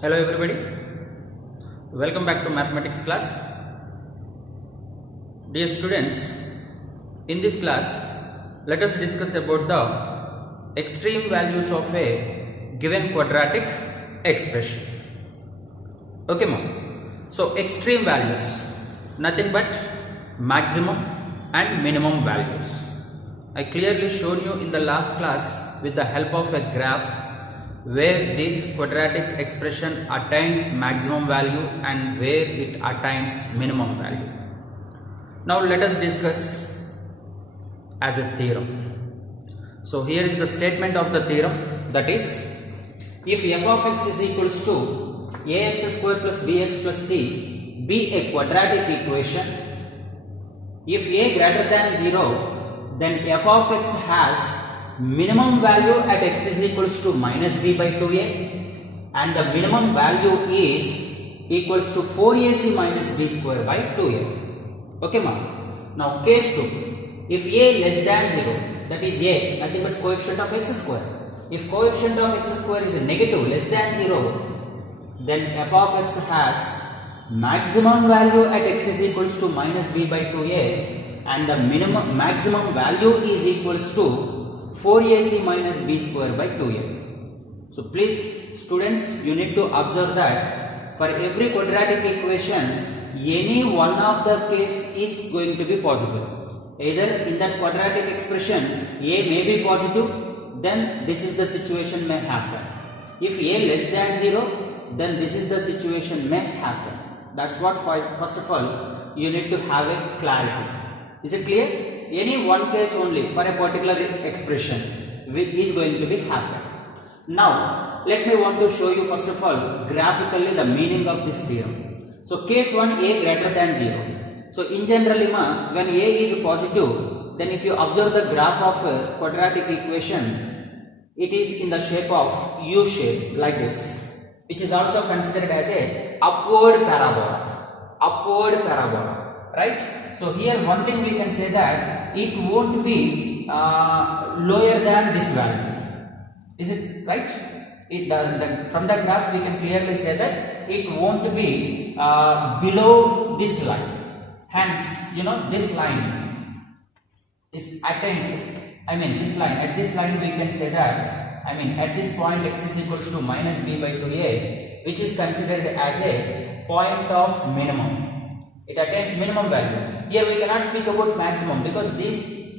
Hello everybody, welcome back to mathematics class. Dear students, in this class let us discuss about the extreme values of a given quadratic expression. Okay ma'am, so extreme values, nothing but maximum and minimum values. I clearly showed you in the last class with the help of a graph where this quadratic expression attains maximum value and where it attains minimum value. Now let us discuss as a theorem. So here is the statement of the theorem, that is, if f of x is equals to ax square plus bx plus c be a quadratic equation, if a greater than 0, then f of x has minimum value at x is equals to minus b by 2a and the minimum value is equals to 4ac minus b square by 2a. Okay ma'am. Now case 2, if a less than 0, that is a nothing but coefficient of x square. If coefficient of x square is negative less than 0, then f of x has maximum value at x is equals to minus b by 2a and the maximum value is equals to 4ac minus b square by 2a. So please students, you need to observe that for every quadratic equation any one of the case is going to be possible. Either in that quadratic expression a may be positive, then this is the situation may happen. If a less than 0, then this is the situation may happen. That's what first of all you need to have a clarity. Is it clear? Any one case only for a particular expression is going to be happen. Now let me want to show you first of all graphically the meaning of this theorem. So case 1, a greater than 0. So in generally when a is positive, then if you observe the graph of a quadratic equation, it is in the shape of U shape like this, which is also considered as a upward parabola. Right? So here one thing we can say that it won't be lower than this value. Is it right? From the graph we can clearly say that it won't be below this line. Hence, this line is attains. This line. At this line we can say that. At this point x is equals to minus b by 2a, which is considered as a point of minimum. It attains minimum value. Here we cannot speak about maximum because these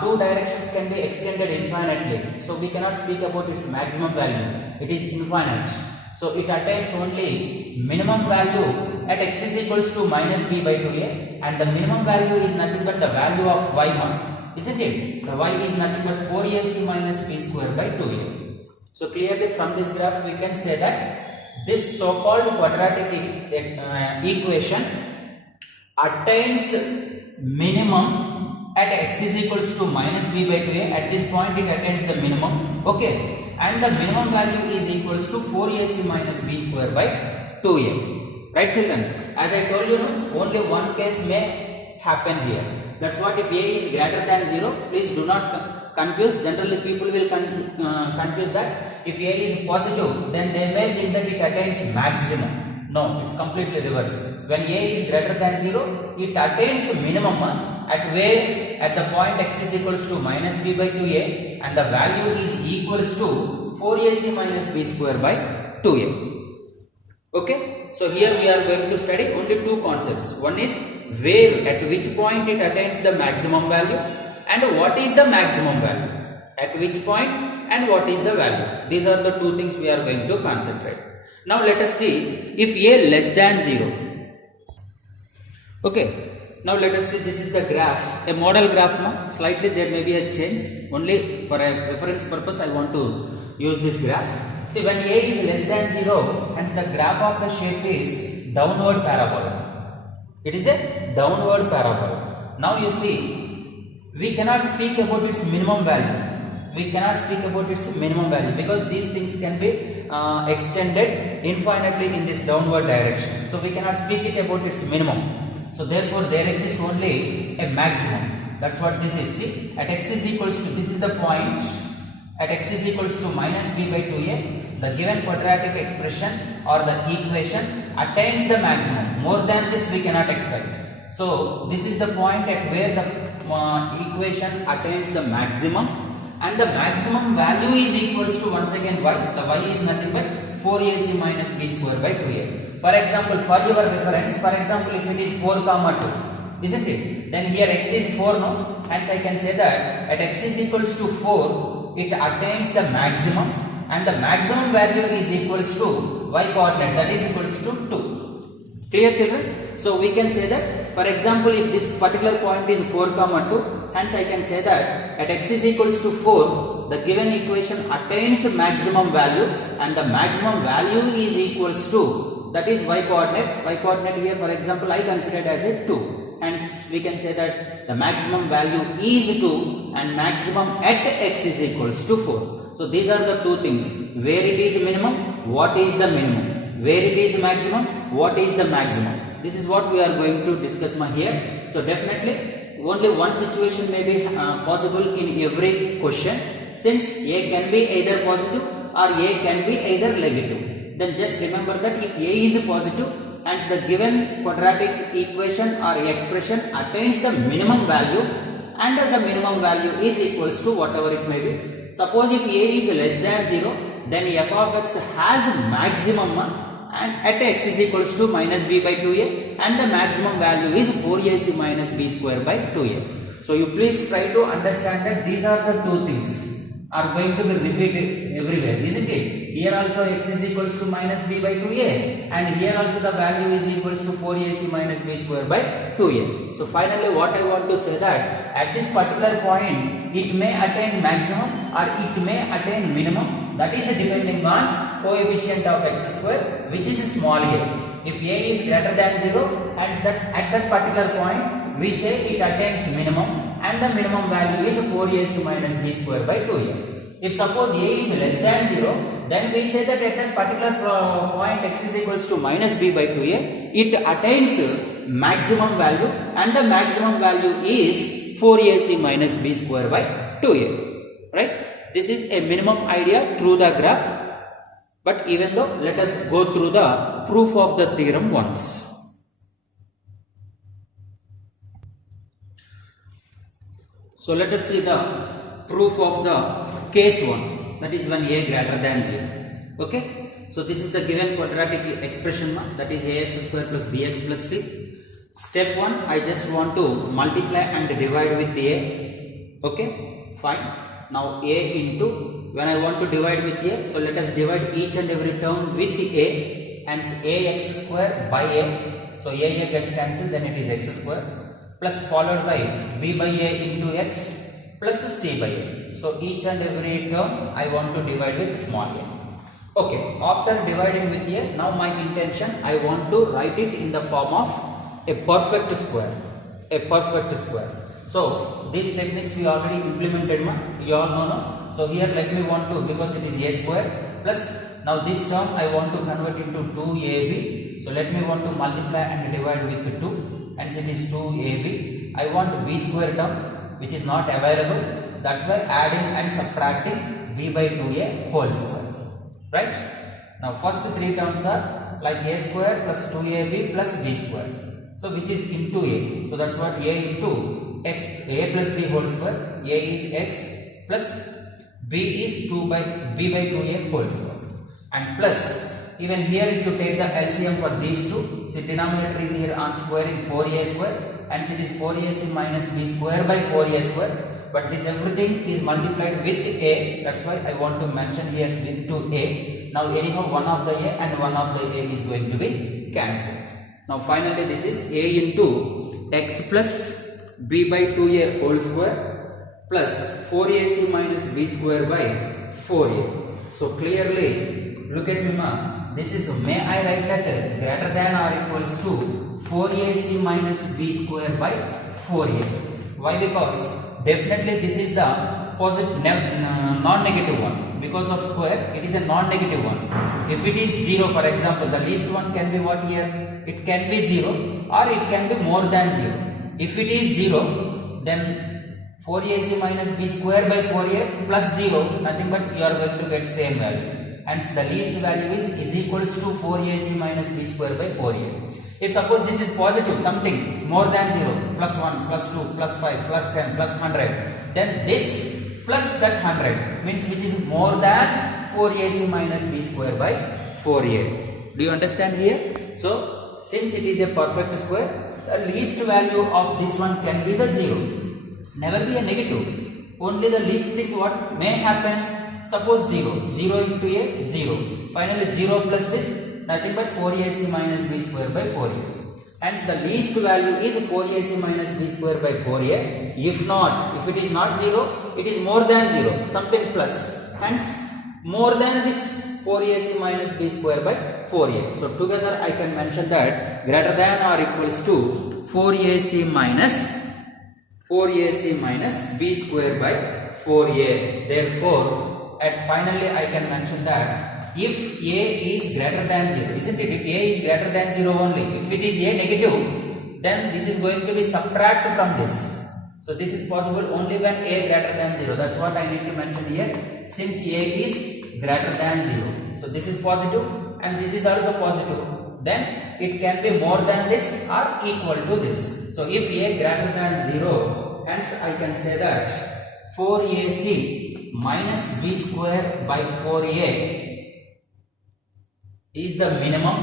two directions can be extended infinitely. So we cannot speak about its maximum value. It is infinite. So it attains only minimum value at x is equals to minus b by 2a and the minimum value is nothing but the value of y1. Isn't it? The y is nothing but 4ac minus b square by 2a. So clearly from this graph we can say that this so-called quadratic equation attains minimum at x is equals to minus b by 2a. At this point it attains the minimum, okay, and the minimum value is equals to 4ac minus b square by 2a. Right children? As I told you, only one case may happen here. That's what if a is greater than 0, please do not confuse. Generally people will confuse that if a is positive, then they may think that it attains maximum. No, it's completely reverse. When a is greater than 0, it attains minimum at the point x is equals to minus b by 2a and the value is equals to 4ac minus b square by 2a. Okay, so here we are going to study only two concepts. One is where, at which point it attains the maximum value, and what is the maximum value, at which point and what is the value. These are the two things we are going to concentrate. Now let us see if a less than 0. Okay, now let us see, this is the graph, a model graph now. Slightly there may be a change, only for a reference purpose I want to use this graph. See, when a is less than 0, hence the graph of the shape is downward parabola. It is a downward parabola. Now you see, we cannot speak about its minimum value. Because these things can be extended infinitely in this downward direction. So we cannot speak it about its minimum. So therefore there exists only a maximum. That's what this is. See, at x is equals to, this is the point, at x is equals to minus b by 2a, the given quadratic expression or the equation attains the maximum. More than this we cannot expect. So this is the point at where the equation attains the maximum, and the maximum value is equals to once again y. The y is nothing but 4ac minus b square by 2a. For example, for your reference, for example, if it is 4 comma 2, isn't it? Then here x is 4 no, hence I can say that at x is equals to 4, it attains the maximum, and the maximum value is equals to y coordinate, that is equals to 2. Clear children? So we can say that, for example, if this particular point is 4 comma 2, hence I can say that at x is equals to 4, the given equation attains the maximum value, and the maximum value is equals to, that is y coordinate. Y coordinate here, for example, I considered as a 2. Hence we can say that the maximum value is 2 and maximum at x is equals to 4. So these are the two things, where it is minimum, what is the minimum, where it is maximum, what is the maximum. This is what we are going to discuss here. So definitely only one situation may be possible in every question, since a can be either positive or a can be either negative. Then just remember that if a is positive, hence the given quadratic equation or expression attains the minimum value, and the minimum value is equals to whatever it may be. Suppose if a is less than 0, then f of x has maximum, and at x is equals to minus b by 2a, and the maximum value is 4ac minus b square by 2a. So you please try to understand that these are the two things are going to be repeated everywhere, isn't it? Here also x is equals to minus b by 2a, and here also the value is equals to 4ac minus b square by 2a. So finally what I want to say that at this particular point it may attain maximum or it may attain minimum, that is depending on coefficient of x square, which is small a. If a is greater than 0, hence that at that particular point we say it attains minimum, and the minimum value is 4ac minus b square by 2a. If suppose a is less than 0, then we say that at that particular point x is equals to minus b by 2a, it attains maximum value, and the maximum value is 4ac minus b square by 2a. Right? This is a minimum idea through the graph. But even though, let us go through the proof of the theorem once. So let us see the proof of the case 1, that is when a greater than 0. Okay. So this is the given quadratic expression, that is ax square plus bx plus c. Step 1, I just want to multiply and divide with a. Okay. Fine. Now a into, when I want to divide with a, so let us divide each and every term with a, hence ax square by a. So a gets cancelled, then it is x square, plus followed by b by a into x plus c by a. So each and every term I want to divide with small a. Okay, after dividing with a, now my intention, I want to write it in the form of a perfect square. A perfect square. So these techniques we already implemented, you all know no? So here let me want to, because it is a square plus, now this term I want to convert into 2ab. So let me want to multiply and divide with 2, hence it is 2ab. I want b square term which is not available, that's why adding and subtracting b by 2a whole square. Right? Now first three terms are like a square plus 2ab plus b square. So which is into a. So that's what a into x, a plus b whole square, a is x plus b is b by 2a whole square, and plus even here if you take the LCM for these two, so denominator is here on squaring 4a square, and it is 4ac minus b square by 4a square, but this everything is multiplied with a, that's why I want to mention here into a. Now anyhow one of the a and one of the a is going to be cancelled. Now finally this is a into x plus b by 2a whole square plus 4ac minus b square by 4a. So clearly look at me ma, this is, may I write that greater than or equals to 4ac minus b square by 4a. Why? Because definitely this is the positive non-negative one, because of square it is a non-negative one. If it is 0, for example, the least one can be what here? It can be 0 or it can be more than 0. If it is 0, then 4ac minus b square by 4a plus 0, nothing but you are going to get same value. hence the least value is equals to 4ac minus b square by 4a. If suppose this is positive, something more than 0, plus 1, plus 2, plus 5, plus 10, plus 100, then this plus that 100 means which is more than 4ac minus b square by 4a. Do you understand here? So, since it is a perfect square, the least value of this one can be the 0. Never be a negative. Only the least thing what may happen, suppose 0. 0 into a 0. Finally 0 plus this, nothing but 4ac minus b square by 4a. Hence the least value is 4ac minus b square by 4a. If not, if it is not 0, it is more than 0, something plus. Hence more than this 4ac minus b square by 4a. So together I can mention that greater than or equals to 4ac minus b square by 4a. Therefore, finally I can mention that if a is greater than 0, isn't it? If a is greater than 0 only, if it is a negative, then this is going to be subtract from this. So this is possible only when a greater than 0. That's what I need to mention here. Since a is greater than 0, so this is positive and this is also positive, then it can be more than this or equal to this. So if a greater than 0, hence I can say that 4ac minus b square by 4a is the minimum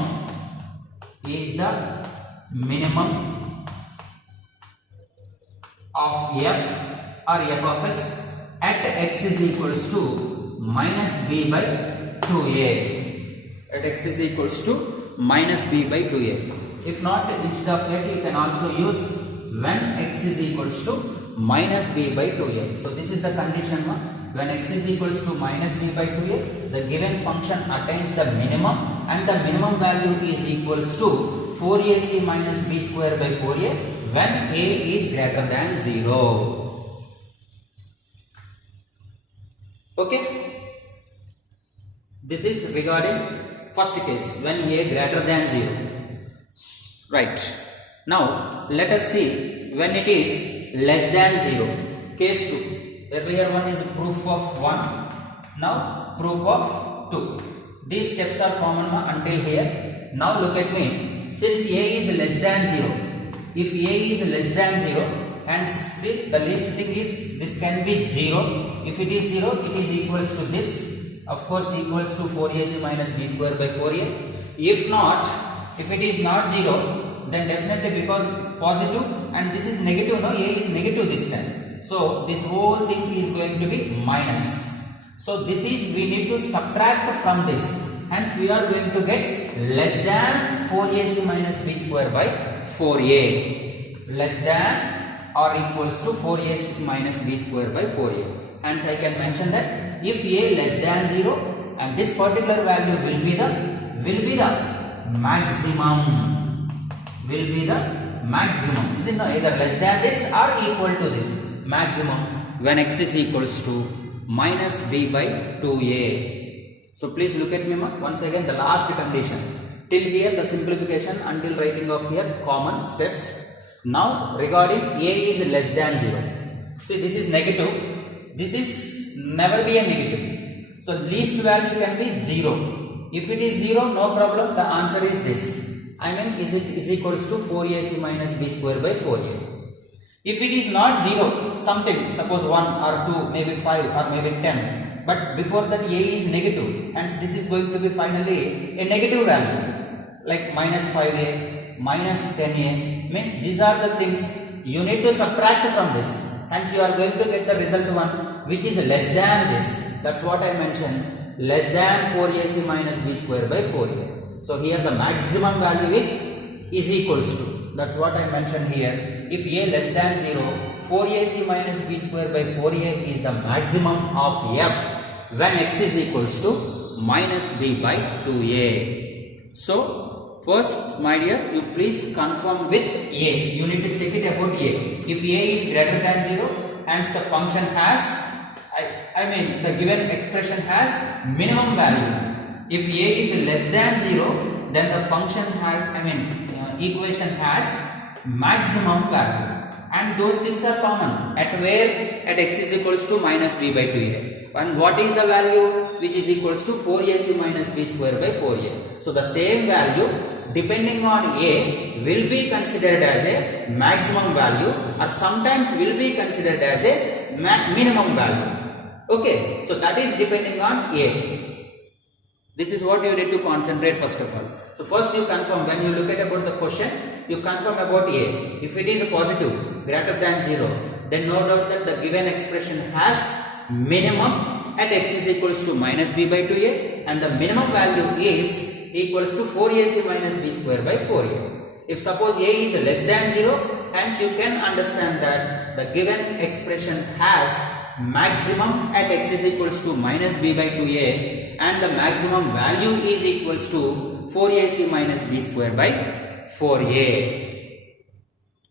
of f or f of x at x is equals to minus b by 2a. At x is equals to minus b by 2a. If not, instead of that you can also use when x is equals to minus b by 2a. So this is the condition when x is equals to minus b by 2a, the given function attains the minimum and the minimum value is equals to 4ac minus b square by 4a when a is greater than 0. Okay, this is regarding first case when a greater than 0. Right. Now let us see when it is less than 0. Case 2. Earlier one is proof of 1. Now proof of 2. These steps are common until here. Now look at me. Since a is less than 0. If a is less than 0, and see the least thing is this can be 0. If it is 0, it is equals to this. Of course equals to 4ac minus b square by 4a. If not, if it is not 0, then definitely because positive and this is negative, no, a is negative this time. So this whole thing is going to be minus. So this is, we need to subtract from this. Hence we are going to get less than 4ac minus b square by 4a. Less than or equals to 4ac minus b square by 4a. Hence I can mention that if a less than 0 and this particular value will be the maximum. Will be the maximum. Is it not either less than this or equal to this? Maximum when x is equals to minus b by 2a. So please look at me once again the last condition. Till here the simplification until writing of here common steps. Now regarding a is less than 0. See this is negative. This is never be a negative. So least value can be 0. If it is 0, no problem. The answer is this. I mean is equals to 4ac minus b square by 4a. If it is not 0, something, suppose 1 or 2, maybe 5 or maybe 10, but before that a is negative, hence this is going to be finally a negative value, like minus 5a, minus 10a, means these are the things you need to subtract from this, hence you are going to get the result one which is less than this. That's what I mentioned, less than 4ac minus b square by 4a. So here the maximum value is equals to. That's what I mentioned here. If a less than 0, 4ac minus b square by 4a is the maximum of f when x is equals to minus b by 2a. So first my dear, you please confirm with a. You need to check it about a. If a is greater than 0, hence the function has, the given expression has minimum value. If a is less than 0, then the function has, equation has maximum value. And those things are common. At where? At x is equals to minus b by 2a. And what is the value? which is equals to 4ac minus b square by 4a. So the same value depending on a will be considered as a maximum value or sometimes will be considered as a minimum value. Okay, so that is depending on a. This is what you need to concentrate first of all. So first you confirm, when you look at about the question, you confirm about a. If it is a positive greater than 0, then no doubt that the given expression has minimum at x is equals to minus b by 2a and the minimum value is equals to 4ac minus b square by 4a. If suppose a is less than 0, hence you can understand that the given expression has maximum at x is equals to minus b by 2a and the maximum value is equals to 4ac minus b square by 4a.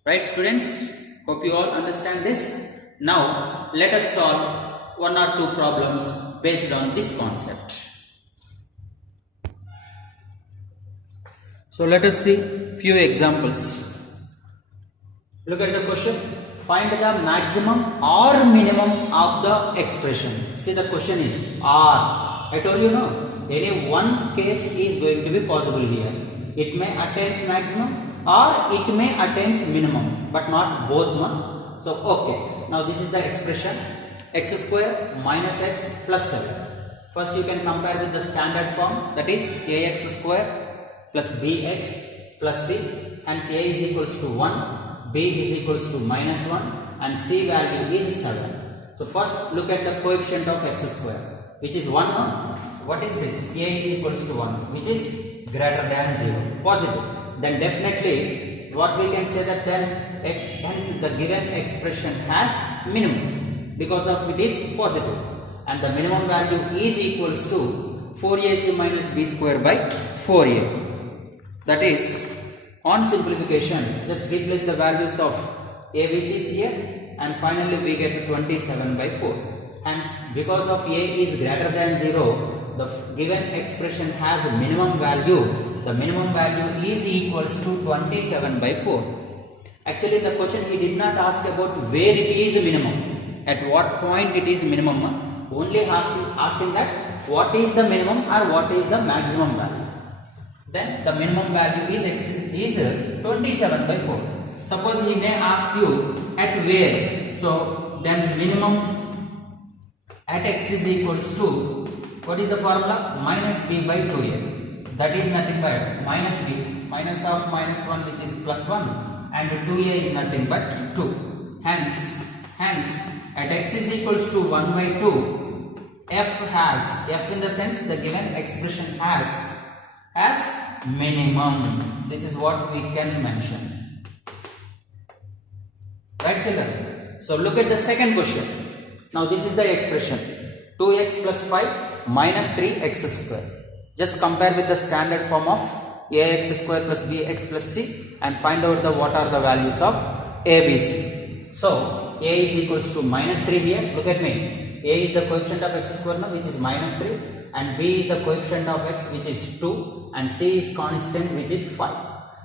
Right students? Hope you all understand this. Now let us solve one or two problems based on this concept. So let us see few examples. Look at the question. Find the maximum or minimum of the expression. See, the question is or. I told you no. Any one case is going to be possible here. It may attains maximum or it may attains minimum, but not both. No? So okay. Now this is the expression x square minus x plus 7. First you can compare with the standard form, that is ax square plus bx plus c, and a is equals to 1, b is equals to minus 1 and c value is 7. So first look at the coefficient of x square, which is 1. So what is this? A is equals to 1, which is greater than 0, positive. Then definitely what we can say that then hence the given expression has minimum because of it is positive and the minimum value is equals to 4ac minus b square by 4a. That is, on simplification, just replace the values of ABCs here and finally we get 27 by 4. Hence, because of A is greater than 0, the given expression has a minimum value. The minimum value is equals to 27 by 4. Actually, in the question he did not ask about where it is minimum, at what point it is minimum. Only asking that what is the minimum or what is the maximum value. Then the minimum value is 27 by 4. Suppose he may ask you at where. So then minimum at x is equals to, what is the formula? Minus b by 2a. That is nothing but minus b, minus of minus 1 which is plus 1 and 2a is nothing but 2. Hence at x is equals to 1 by 2, f in the sense the given expression has minimum. This is what we can mention. Right children? So look at the second question. Now this is the expression 2x plus 5 minus 3x square. Just compare with the standard form of ax square plus bx plus c and find out what are the values of abc. So a is equals to minus 3 here. Look at me. A is the coefficient of x square now, which is minus 3, and b is the coefficient of x, which is 2, and c is constant, which is 5.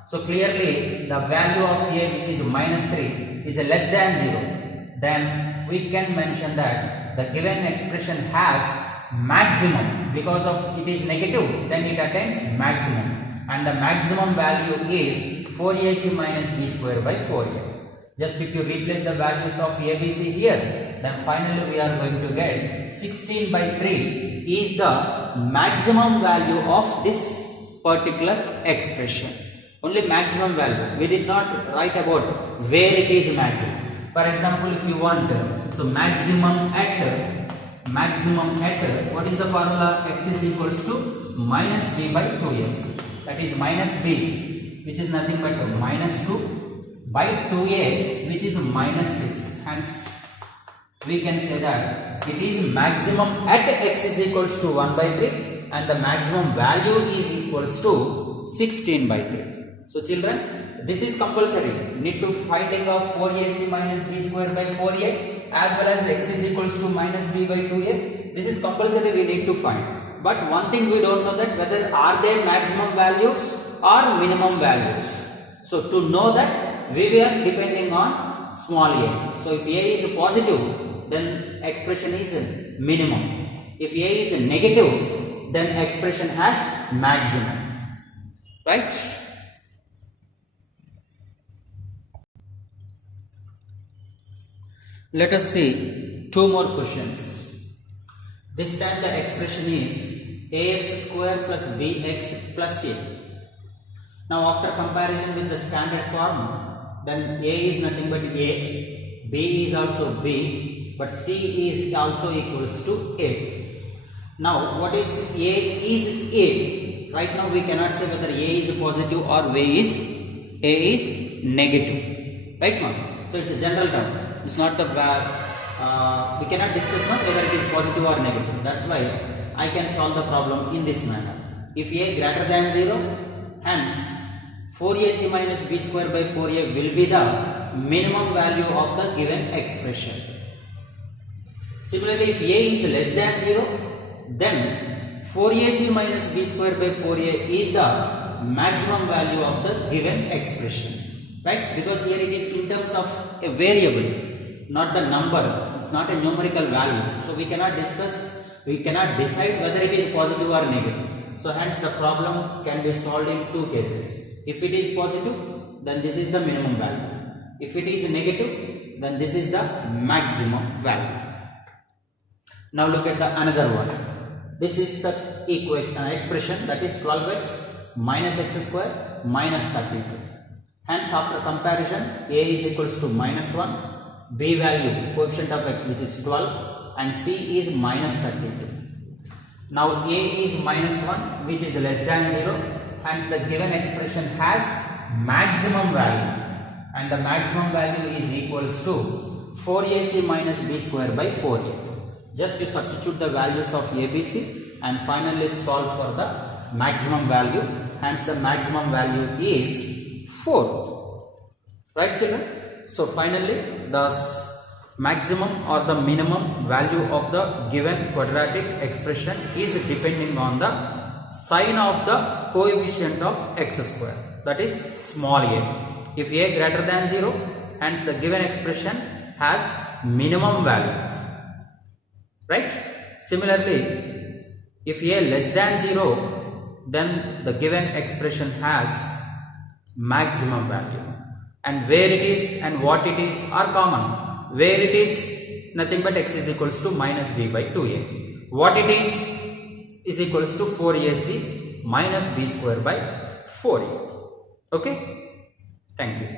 So clearly the value of a, which is minus 3, is less than 0. Then we can mention that the given expression has maximum. Because of it is negative, then it attains maximum, and the maximum value is 4ac minus b square by 4a. Just if you replace the values of ABC here, then finally we are going to get 16 by 3 is the maximum value of this particular expression. Only maximum value. We did not write about where it is maximum. For example, if you want, so maximum at what is the formula? X is equals to minus b by 2a. That is minus b, which is nothing but minus 2 by 2a, which is minus 6. Hence we can say that it is maximum at x is equals to 1 by 3 and the maximum value is equals to 16 by 3. So children, this is compulsory. Need to finding of 4ac minus b square by 4a as well as x is equals to minus b by 2a. This is compulsory, we need to find. But one thing we don't know, that whether are they maximum values or minimum values. So to know that, we were depending on small a. So if a is positive, then expression is minimum. If A is negative, then expression has maximum, right? Let us see two more questions. This time the expression is ax square plus bx plus a. Now after comparison with the standard form, then a is nothing but a, b is also b, but c is also equals to a. Now what is a is a. Right now we cannot say whether a is positive or a is negative. Right now? So it's a general term. It's not the we cannot discuss now whether it is positive or negative. That's why I can solve the problem in this manner. If a greater than 0, hence 4ac minus b square by 4a will be the minimum value of the given expression. Similarly, if a is less than 0, then 4ac minus b square by 4a is the maximum value of the given expression. Right? Because here it is in terms of a variable, not the number. It's not a numerical value. So we cannot decide whether it is positive or negative. So hence the problem can be solved in two cases. If it is positive, then this is the minimum value. If it is negative, then this is the maximum value. Now look at the another one. This is the expression, that is 12x minus x square minus 32. Hence after comparison, a is equals to minus 1, b value coefficient of x which is 12, and c is minus 32. Now a is minus 1 which is less than 0, hence the given expression has maximum value, and the maximum value is equals to 4ac minus b square by 4a. Just you substitute the values of abc and finally solve for the maximum value, hence the maximum value is 4. Right children? So finally the maximum or the minimum value of the given quadratic expression is depending on the sign of the coefficient of x square, that is small a. If a greater than 0, hence the given expression has minimum value. Right? Similarly, if a less than 0, then the given expression has maximum value, and where it is and what it is are common. Where it is nothing but x is equals to minus b by 2a. What it is equals to 4ac minus b square by 4a. Okay? Thank you.